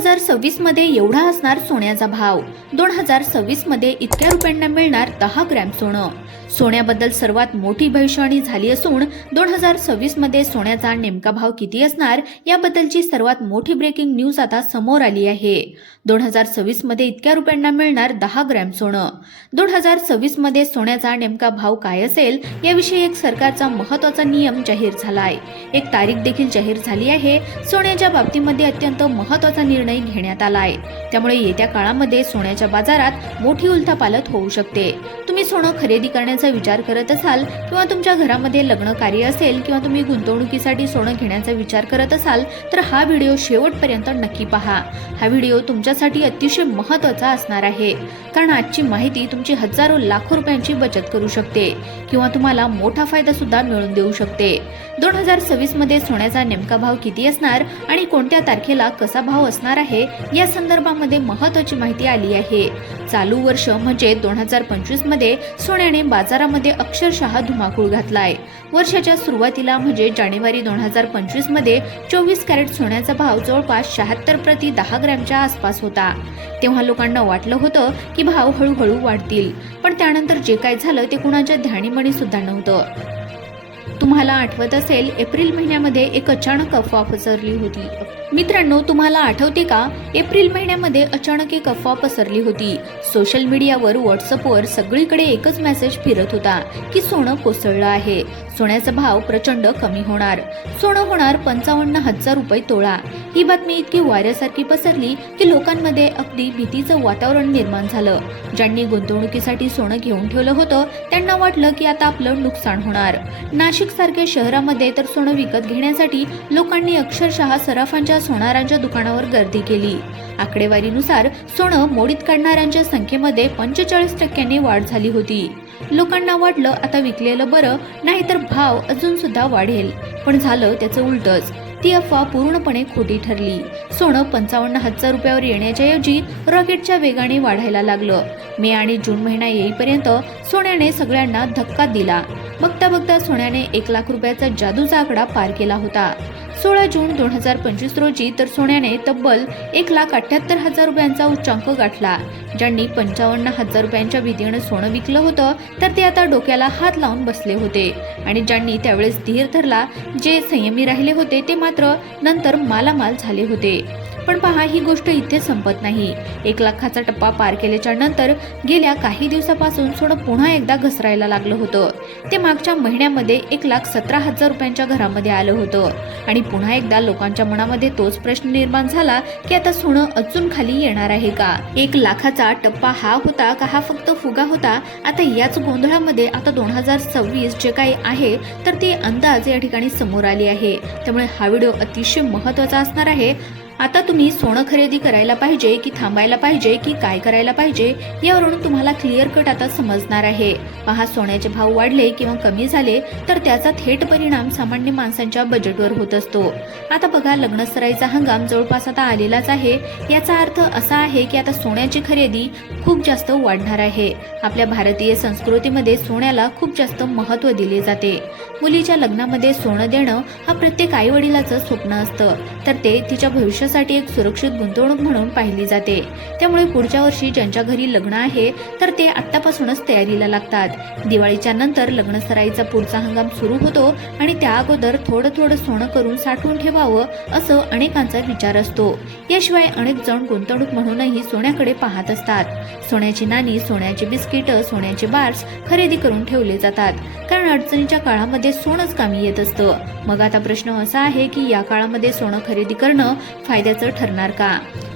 हजार सव्वीसमध्ये एवढा असणार सोन्याचा भाव. दोन हजार सव्वीसमध्ये इतक्या रुपयांना मिळणार दहा ग्रॅम सोनं. सोन्याबद्दल सर्वात मोठी भविष्यवाणी झाली असून दोन हजार सव्वीसमध्ये सोन्याचा नेमका भाव किती असणार याबद्दलची सर्वात मोठी ब्रेकिंग न्यूज आता समोर आली आहे. दोन हजार सव्वीसमध्ये इतक्या रुपयांना मिळणार दहा ग्रॅम सोनं. दोन हजार सव्वीसमध्ये सोन्याचा नेमका भाव काय असेल याविषयी एक सरकारचा महत्त्वाचा नियम जाहीर झाला आहे एक तारीख देखील जाहीर झाली आहे. सोन्याच्या बाबतीमध्ये अत्यंत महत्त्वाचा निर्णय घेण्यात आला आहे त्यामुळे येत्या काळामध्ये सोन्याच्या बाजारात मोठी उलथापालत होऊ शकते. तुम्ही सोनं खरेदी करण्याचा विचार करत असाल किंवा तुमच्या घरामध्ये लग्न कार्य असेल किंवा तुम्ही गुंतवणुकीसाठी सोनं घेण्याचा विचार करत असाल तर हा व्हिडिओ शेवटपर्यंत नक्की पहा. हा व्हिडिओ तुमच्या तुमच्यासाठी अतिशय महत्त्वाचा असणार आहे. कारण आजची माहिती तुमची हजारो लाखो रुपयांची बचत करू शकते किंवा तुम्हाला मोठा फायदा सुद्धा मिळून देऊ शकते. दोन हजार सव्वीसमध्ये सोन्याचा नेमका भाव किती असणार आणि कोणत्या तारखेला कसा भाव असणार आहे या संदर्भामध्ये महत्वाची माहिती आली आहे. चालू वर्ष म्हणजे दोन हजार पंचवीसमध्ये सोन्याने बाजारामध्ये अक्षरशः धुमाकूळ घातलाय. वर्षाच्या सुरुवातीला म्हणजे जानेवारी दोन हजार पंचवीसमध्ये चोवीस कॅरेट सोन्याचा भाव जवळपास शहात्तर प्रति दहा ग्रॅमच्या आसपास होता. तेव्हा लोकांना वाटलं होतं की भाव हळूहळू वाढतील. पण त्यानंतर जे काय झालं ते कुणाच्या ध्यानीमणी सुद्धा नव्हतं. तुम्हाला आठवत असेल एप्रिल महिन्यामध्ये एक अचानक अफवा पसरली होती. मित्रांनो तुम्हाला आठवते का? एप्रिल महिन्यामध्ये अचानक एक अफवा पसरली होती. सोशल मीडियावर व्हॉट्सअपवर सगळीकडे एकच मेसेज फिरत होता की सोनं कोसळलं आहे. सोन्याचा भाव प्रचंड कमी होणार. सोनं होणार पंचावन्न हजार रुपये तोळा. ही बातमी इतकी वाऱ्यासारखी पसरली की लोकांमध्ये अगदी भीतीचं वातावरण निर्माण झालं. ज्यांनी गुंतवणुकीसाठी सोनं घेऊन ठेवलं होतं त्यांना वाटलं की आता आपलं नुकसान होणार. नाशिक सारख्या शहरामध्ये तर सोनं विकत घेण्यासाठी लोकांनी अक्षरशः सराफांच्या सोनारांच्या दुकानावर गर्दी केली. आकडेवारीनुसार सोनं मोडीत काढणाऱ्यांच्या संख्येमध्ये पंचेचाळीस टक्क्यांनी वाढ झाली होती. लोकांना वाटलं आता विकलेलं बरं नाहीतर भाव अजून सुद्धा वाढेल. पण झालं त्याचं उलटच. ती अफवा पूर्णपणे खोटी ठरली. सोनं पंचावन्न हजार रुपयावर येण्याच्या ऐवजी रॉकेटच्या वेगाने वाढायला लागलं. मे आणि जून महिना येईपर्यंत सोन्याने सगळ्यांना धक्का दिला. बघता बघता सोन्याने एक लाख रुपयाचा जादूचा आकडा पार केला होता. सोळा जून दोन हजार पंचवीस रोजी तर सोन्याने तब्बल एक लाख अठ्याहत्तर हजार रुपयांचा उच्चांक गाठला. ज्यांनी पंचावन्न हजार रुपयांच्या भीतीनं सोनं विकलं होतं तर ते आता डोक्याला हात लावून बसले होते. आणि ज्यांनी त्यावेळेस धीर धरला जे संयमी राहिले होते ते मात्र नंतर मालामाल झाले होते. पण पहा ही गोष्ट इथे संपत नाही. एक लाखाचा टप्पा पार केल्याच्यानंतर गेल्या काही दिवसापासून सोनं पुन्हा एकदा घसरायला लागलं होतं. ते मागच्या महिन्यामध्ये एक लाख सतरा हजार रुपयांच्या घरामध्ये आलं होतं. आणि पुन्हा एकदा लोकांच्या मनामध्ये तोच प्रश्न निर्माण झाला की आता सोनं अजून खाली येणार आहे का? एक लाखाचा टप्पा हा होता का हा फक्त फुगा होता? आता याच गोंधळामध्ये आता दोन हजार सव्वीस जे काही आहे तर ते अंदाज या ठिकाणी समोर आले आहे. त्यामुळे हा व्हिडिओ अतिशय महत्त्वाचा असणार आहे. आता तुम्ही सोनं खरेदी करायला पाहिजे की थांबायला पाहिजे की काय करायला पाहिजे यावरून तुम्हाला क्लिअर कट आता समजणार आहे. पहा सोन्याचे भाव वाढले किंवा कमी झाले तर त्याचा थेट परिणाम सामान्य माणसांच्या बजेटवर होत असतो. आता बघा लग्नसराईचा हंगाम जवळपास आता आलेलाच आहे. याचा अर्थ असा आहे की आता सोन्याची खरेदी खूप जास्त वाढणार आहे. आपल्या भारतीय संस्कृतीमध्ये सोन्याला खूप जास्त महत्त्व दिले जाते. मुलीच्या लग्नामध्ये सोनं देणं हा प्रत्येक आई वडिलाचं स्वप्न असतं. तर ते तिच्या भविष्यासाठी एक सुरक्षित गुंतवणूक म्हणून पाहिली जाते. त्यामुळे पुढच्या वर्षी ज्यांच्या घरी लग्न आहे तर ते आत्तापासूनच तयारीला लागतात. दिवाळीच्या नंतर लग्नसराईचा पुढचा हंगाम सुरू होतो आणि त्या अगोदर थोडं थोडं सोनं करून साठवून ठेवावं असं अनेकांचा विचार असतो. याशिवाय अनेक जण गुंतवणूक म्हणूनही सोन्याकडे पाहत असतात. सोन्याची नाणी सोन्याची बिस्किट सोन्याचे बार्स खरेदी करून ठेवले जातात. कारण अडचणीच्या काळामध्ये सोनंच कामी येत असतं. मग आता प्रश्न असा आहे की या काळामध्ये सोनं खरेदी करणं फायद्याचं ठरणार का?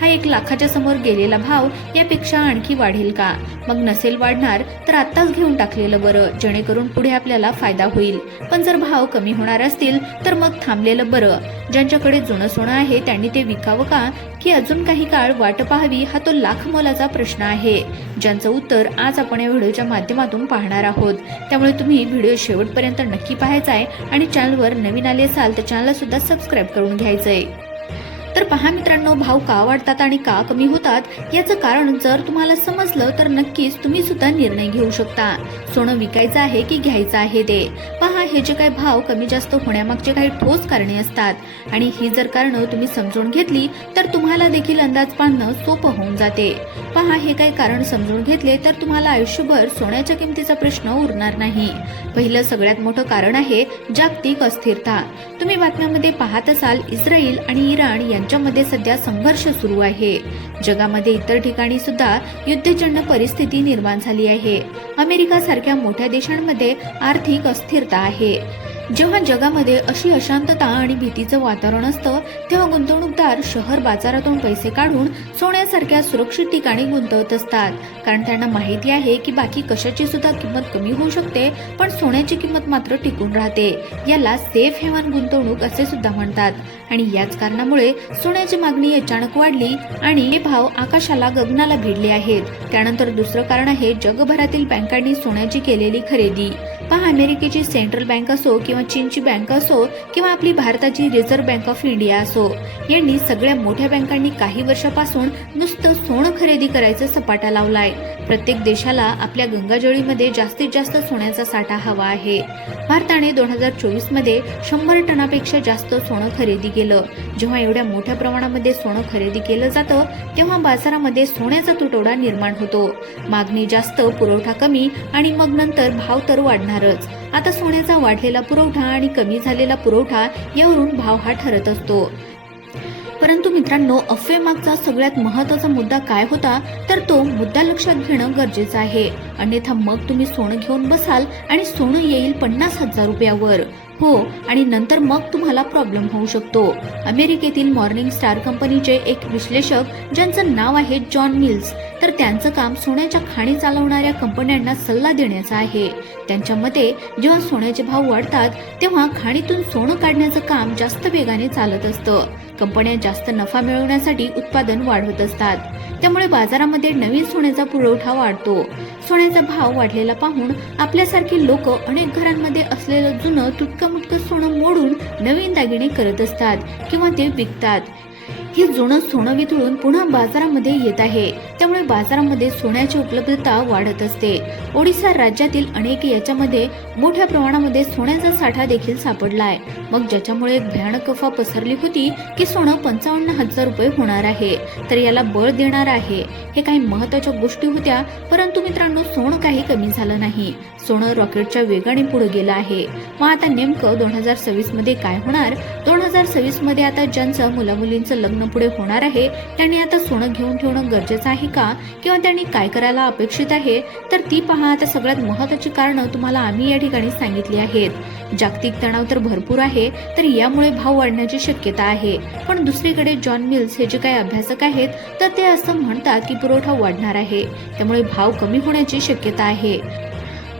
हा एक लाखाच्या समोर गेलेला भाव यापेक्षा आणखी वाढेल का? मग नसेल वाढणार तर आत्ताच घेऊन टाकलेलं बरं जेणेकरून पुढे आपल्याला फायदा होईल. पण जर भाव कमी होणार असतील तर मग थांबलेलं बरं. ज्यांच्याकडे जुनं सोनं आहे त्यांनी ते विकावं का? की अजून काही काळ वाट पाहावी हा तो लाख मोलाचा प्रश्न आहे. ज्यांचं उत्तर आज आपण या व्हिडिओच्या माध्यमातून पाहणार आहोत. त्यामुळे तुम्ही व्हिडिओ शेवटपर्यंत नक्की पाहायचा आहे आणि चॅनलवर नवीन आले असाल तर चॅनलला सुद्धा सबस्क्राईब करून घ्यायचं आहे तर पहा मित्रांनो भाव का वाढतात आणि का कमी होतात याचं कारण जर तुम्हाला समजलं तर नक्कीच तुम्ही सुद्धा निर्णय घेऊ शकता. सोनं विकायचं आहे की घ्यायचं आहे ते? पहा हे जे काही भाव कमी जास्त होण्यामागचे काही ठोस कारणे असतात. आणि ही जर कारणं तुम्ही समजून घेतली तर तुम्हाला देखील अंदाज बांधणं सोपं होऊन जाते. पहा हे काही कारण समजून घेतले तर तुम्हाला आयुष्यभर सोन्याच्या किमतीचा प्रश्न उरणार नाही. पहिलं सगळ्यात मोठं कारण आहे जागतिक अस्थिरता. तुम्ही बातम्यामध्ये पाहत असाल इस्रायल आणि इराण यांच्यामध्ये सध्या संघर्ष सुरू आहे. जगामध्ये इतर ठिकाणी सुद्धा युद्धजन्य परिस्थिती निर्माण झाली आहे. अमेरिका सारख्या मोठ्या देशांमध्ये आर्थिक अस्थिरता आहे. जेव्हा जगामध्ये अशी अशांतता आणि भीतीचं वातावरण असतं तेव्हा गुंतवणूकदार शहर बाजारातून पैसे काढून सोन्यासारख्या सुरक्षित ठिकाणी गुंतवत असतात. कारण त्यांना माहिती आहे की बाकी कशाची सुद्धा किंमत कमी होऊ शकते पण सोन्याची किंमत मात्र टिकून राहते. याला सेफ हेवन गुंतवणूक असे सुद्धा म्हणतात. आणि याच कारणामुळे सोन्याची मागणी अचानक वाढली आणि हे भाव आकाशाला गगनाला भिडले आहेत. त्यानंतर दुसरं कारण आहे जगभरातील बँकांनी सोन्याची केलेली खरेदी. पहा अमेरिकेची सेंट्रल बँक असो किंवा चीनची बँक असो किंवा आपली भारताची रिझर्व्ह बँक ऑफ इंडिया असो यांनी सगळ्या मोठ्या बँकांनी काही वर्षापासून नुसतं सोनं खरेदी करायचं सपाटा लावलाय. प्रत्येक देशाला आपल्या गंगाजळीमध्ये जास्तीत जास्त सोन्याचा साठा हवा आहे. भारताने दोन हजार चोवीसमध्ये शंभर टनापेक्षा जास्त सोनं खरेदी केलं. जेव्हा एवढ्या मोठ्या प्रमाणामध्ये सोनं खरेदी केलं जातं तेव्हा बाजारामध्ये सोन्याचा तुटवडा निर्माण होतो. मागणी जास्त पुरवठा कमी आणि मग नंतर भाव तर वाढणार वाढणारच आता सोन्याचा वाढलेला पुरवठा आणि कमी झालेला पुरवठा यावरून भाव हा ठरत असतो. परंतु मित्रांनो अफवेमागचा सगळ्यात महत्त्वाचा मुद्दा काय होता तर तो मुद्दा लक्षात घेणं गरजेचं आहे. अन्यथा मग तुम्ही सोनं घेऊन बसाल आणि सोनं येईल पन्नास हजार रुपयावर. हो आणि नंतर मग तुम्हाला प्रॉब्लेम होऊ शकतो. अमेरिकेतील मॉर्निंग स्टार कंपनीचे एक विश्लेषक ज्यांचं नाव आहे जॉन मिल्स तर त्यांचं काम सोन्याच्या खाणी चालवणाऱ्या कंपन्यांना सल्ला देण्याचं आहे. त्यांच्या मते जेव्हा सोन्याचे भाव वाढतात तेव्हा खाणीतून सोनं काढण्याचं काम जास्त वेगाने चालत असतं. कंपन्या जास्त नफा मिळवण्यासाठी उत्पादन वाढवत असतात. त्यामुळे बाजारामध्ये नवीन सोन्याचा पुरवठा वाढतो. सोन्याचा भाव वाढलेला पाहून आपल्यासारखी लोक अनेक घरांमध्ये असलेलं जुनं तुटकं मुटकं सोनं मोडून नवीन दागिने करत असतात किंवा ते विकतात. हे जुनं सोनं वितळून पुन्हा बाजारामध्ये येत आहे. त्यामुळे बाजारामध्ये सोन्याची उपलब्धता वाढत असते. ओडिसा राज्यातील अनेक याच्यामध्ये मोठ्या प्रमाणामध्ये सोन्याचा साठा देखील सापडलाय. मग ज्याच्यामुळे एक भयानक अफवा पसरली होती की सोनं पंचावन्न हजार रुपये होणार आहे तर याला बळ देणार आहे. हे काही महत्त्वाच्या गोष्टी होत्या परंतु मित्रांनो सोनं काही कमी झालं नाही. सोनं रॉकेटच्या वेगाने पुढे गेलं आहे. मग आता नेमकं दोन हजार सव्वीसमध्ये काय होणार? दोन हजार सव्वीसमध्ये आता ज्यांचं मुलामुलींचं लग्न पुढे होणार आहे त्यांनी आता सोनं घेऊन ठेवणं गरजेचं आहे का? किंवा त्यांनी काय करायला अपेक्षित आहे? तर ती पहा आता सगळ्यात महत्वाची कारणं तुम्हाला आम्ही या ठिकाणी सांगितली आहेत. जागतिक तणाव तर भरपूर आहे तर यामुळे भाव वाढण्याची शक्यता आहे. पण दुसरीकडे जॉन मिल्स हे जे काही अभ्यासक आहेत तर ते असं म्हणतात की पुरवठा वाढणार आहे. त्यामुळे भाव कमी होण्याची शक्यता आहे.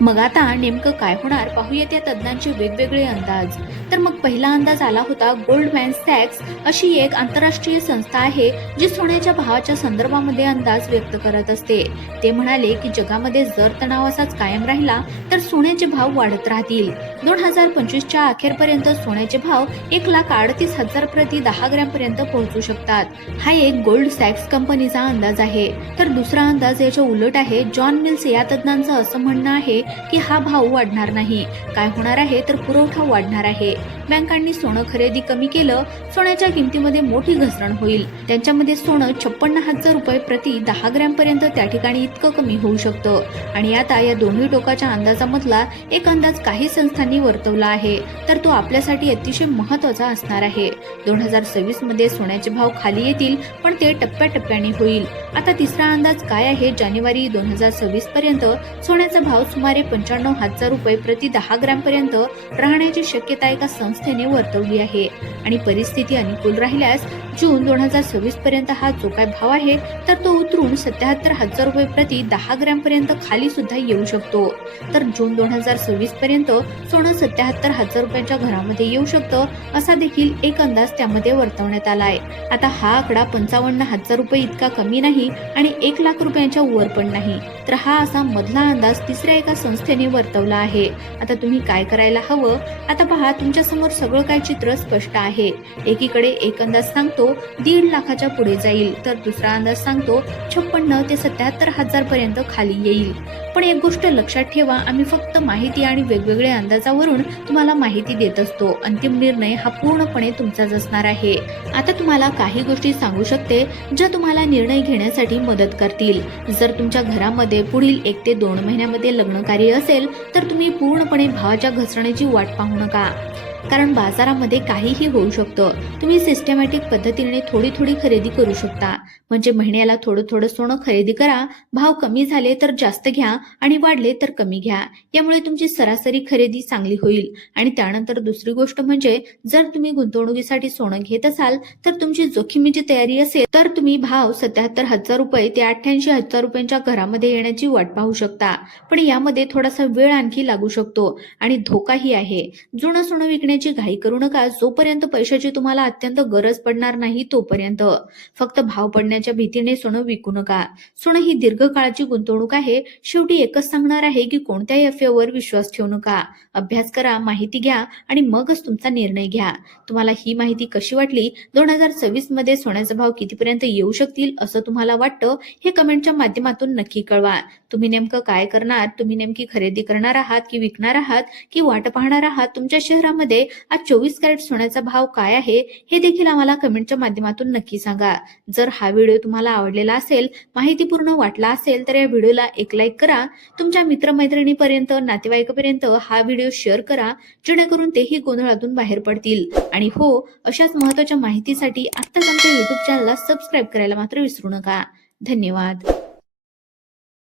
मग आता नेमकं काय होणार? पाहूया त्या तज्ज्ञांचे वेगवेगळे अंदाज. तर मग पहिला अंदाज आला होता गोल्डमॅन सॅक्स अशी एक आंतरराष्ट्रीय संस्था आहे जी सोन्याच्या भावाच्या संदर्भामध्ये अंदाज व्यक्त करत असते. ते म्हणाले की जगामध्ये जर तणाव असाच कायम राहिला तर सोन्याचे भाव वाढत राहतील. दोन हजार पंचवीसच्या अखेरपर्यंत सोन्याचे भाव एक लाख अडतीस हजार प्रति दहा ग्रॅम पर्यंत पोहोचू शकतात. हा एक गोल्ड सॅक्स कंपनीचा अंदाज आहे. तर दुसरा अंदाज याच्या उलट आहे. जॉन मिल्स या तज्ज्ञांचं असं म्हणणं आहे की हा भाव वाढणार नाही. काय होणार आहे तर पुरवठा वाढणार आहे. बँकांनी सोनं खरेदी कमी केलं सोन्याच्या किमतीमध्ये मोठी घसरण होईल. त्यांच्यामध्ये सोनं छप्पन्न हजार रुपये प्रति दहा ग्रॅम पर्यंत त्या ठिकाणी इतकं कमी होऊ शकतं. आणि आता या दोन्ही टोकाच्या अंदाजामधला एक अंदाज काही संस्थांनी वर्तवला आहे. तर तो आपल्यासाठी अतिशय महत्त्वाचा असणार आहे. दोन हजार सव्वीसमध्ये सोन्याचे भाव खाली येतील पण ते टप्प्याटप्प्याने होईल. आता तिसरा अंदाज काय आहे? जानेवारी दोन हजार सव्वीस पर्यंत सोन्याचा भाव सुमारे पंच्याण्णव हजार रुपये प्रति दहा ग्रॅमपर्यंत राहण्याची शक्यता एका संस्थेने वर्तवली आहे. आणि परिस्थिती अनुकूल राहिल्यास जून दोन हजार सव्वीस पर्यंत हा जो काय भाव आहे तर तो उतरून सत्याहत्तर हजार रुपये प्रति दहा ग्रॅम पर्यंत खाली सुद्धा येऊ शकतो. तर जून दोन हजार सव्वीस पर्यंत सोनं सत्याहत्तर हजार रुपयांच्या घरामध्ये येऊ शकतं असा देखील एक अंदाज त्यामध्ये वर्तवण्यात आलाय. आता हा आकडा पंचावन्न हजार रुपये इतका कमी नाही आणि एक लाख रुपयांच्या वर पण नाही. तर हा असा मधला अंदाज तिसऱ्या एका संस्थेने वर्तवला आहे. आता तुम्ही काय करायला हवं? आता पहा तुमच्यासमोर सगळं काय चित्र स्पष्ट आहे. एकीकडे एक अंदाज सांगतो दीड लाखाच्या पुढे जाईल. तर दुसरा अंदाज सांगतो छप्पन्न ते सत्याहत्तर हजार पर्यंत खाली येईल. पण एक गोष्ट लक्षात ठेवा आम्ही फक्त माहिती आणि वेगवेगळ्या अंदाजावरून तुम्हाला माहिती देत असतो. अंतिम निर्णय हा पूर्णपणे तुमचाच असणार आहे. आता तुम्हाला काही गोष्टी सांगू शकते ज्या तुम्हाला निर्णय घेण्यासाठी मदत करतील. जर तुमच्या घरामध्ये पुढील एक ते दोन महिन्यामध्ये लग्न कार्य असेल तर तुम्ही पूर्णपणे भावाच्या घसरण्याची वाट पाहू नका. कारण बाजारामध्ये काहीही होऊ शकतं. तुम्ही सिस्टमॅटिक पद्धतीने थोडी थोडी खरेदी करू शकता. म्हणजे महिन्याला थोडं थोडं सोनं खरेदी करा. भाव कमी झाले तर जास्त घ्या आणि वाढले तर कमी घ्या. यामुळे तुमची सरासरी खरेदी चांगली होईल. आणि त्यानंतर दुसरी गोष्ट म्हणजे जर तुम्ही गुंतवणुकीसाठी सोनं घेत असाल तर तुमची जोखमीची तयारी असेल तर तुम्ही भाव सत्याहत्तर हजार रुपये ते अठ्ठ्याऐंशी हजार रुपयांच्या घरामध्ये येण्याची वाट पाहू शकता. पण यामध्ये थोडासा वेळ आणखी लागू शकतो. आणि धोकाही आहे. जुनं सोनं घेण्याची घाई करू नका. जोपर्यंत पैशाची तुम्हाला अत्यंत गरज पडणार नाही तोपर्यंत फक्त भाव पडण्याच्या भीतीने सोनं विकू नका. सोनं ही दीर्घकाळाची गुंतवणूक आहे. शेवटी एकच सांगणार आहे की कोणत्याही अफेवर विश्वास ठेवू नका. अभ्यास करा माहिती घ्या आणि मगच तुमचा निर्णय घ्या. तुम्हाला ही माहिती कशी वाटली? दोन हजार सव्वीसमध्ये सोन्याचा भाव कितीपर्यंत येऊ शकतील असं तुम्हाला वाटतं? हे कमेंटच्या माध्यमातून नक्की कळवा. तुम्ही नेमकं काय करणार? तुम्ही नेमकी खरेदी करणार आहात की विकणार आहात की वाट पाहणार आहात? तुमच्या शहरामध्ये आज चोवीस कॅरेट सोन्याचा भाव काय आहे? हे देखील आम्हाला कमेंटच्या माध्यमातून नक्की सांगा. जर हा व्हिडिओ तुम्हाला आवडलेला असेल माहितीपूर्ण वाटला असेल तर या व्हिडिओला एक लाईक करा. तुमच्या मित्रमैत्रिणीपर्यंत नातेवाईकापर्यंत हा व्हिडिओ शेअर करा जेणेकरून तेही गोंधळातून बाहेर पडतील. आणि हो अशाच महत्त्वाच्या माहितीसाठी आत्ताच आमच्या युट्यूब चॅनलला सबस्क्राईब करायला मात्र विसरू नका. धन्यवाद.